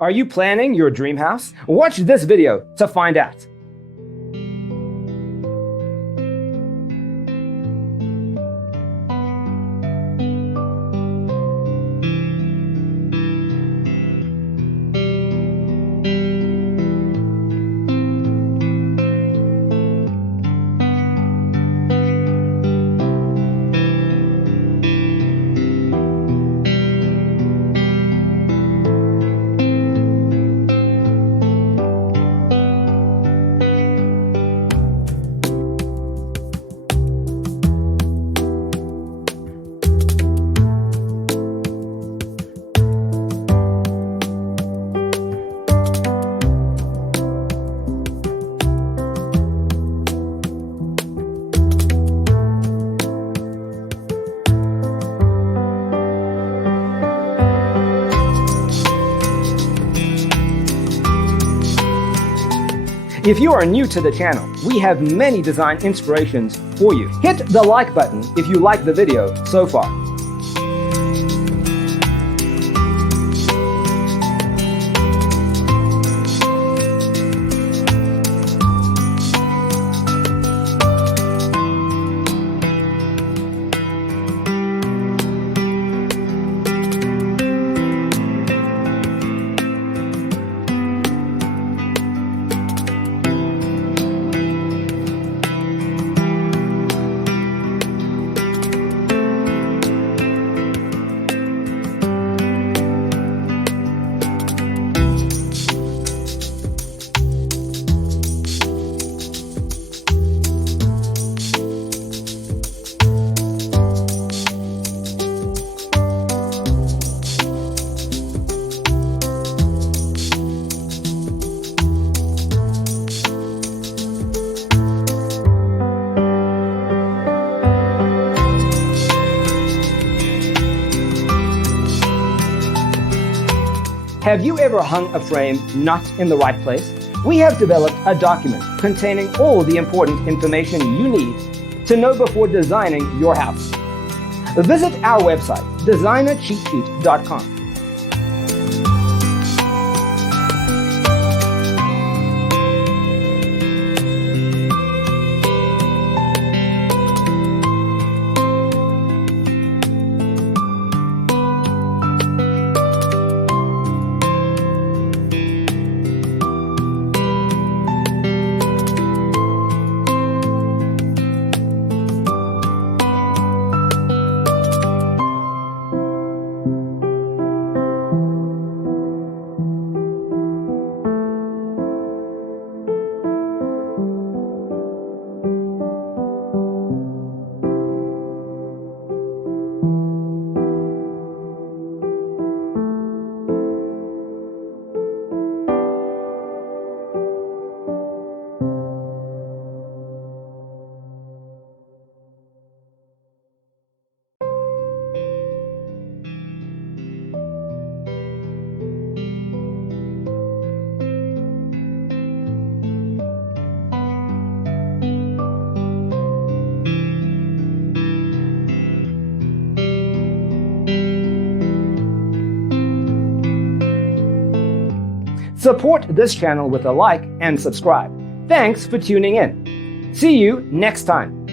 Are you planning your dream house? Watch this video to find out. If you are new to the channel, we have many design inspirations for you. Hit the like button if you like the video so far. Have you ever hung a frame not in the right place? We have developed a document containing all the important information you need to know before designing your house. Visit our website, designercheatsheet.com. Support this channel with a like and subscribe. Thanks for tuning in. See you next time.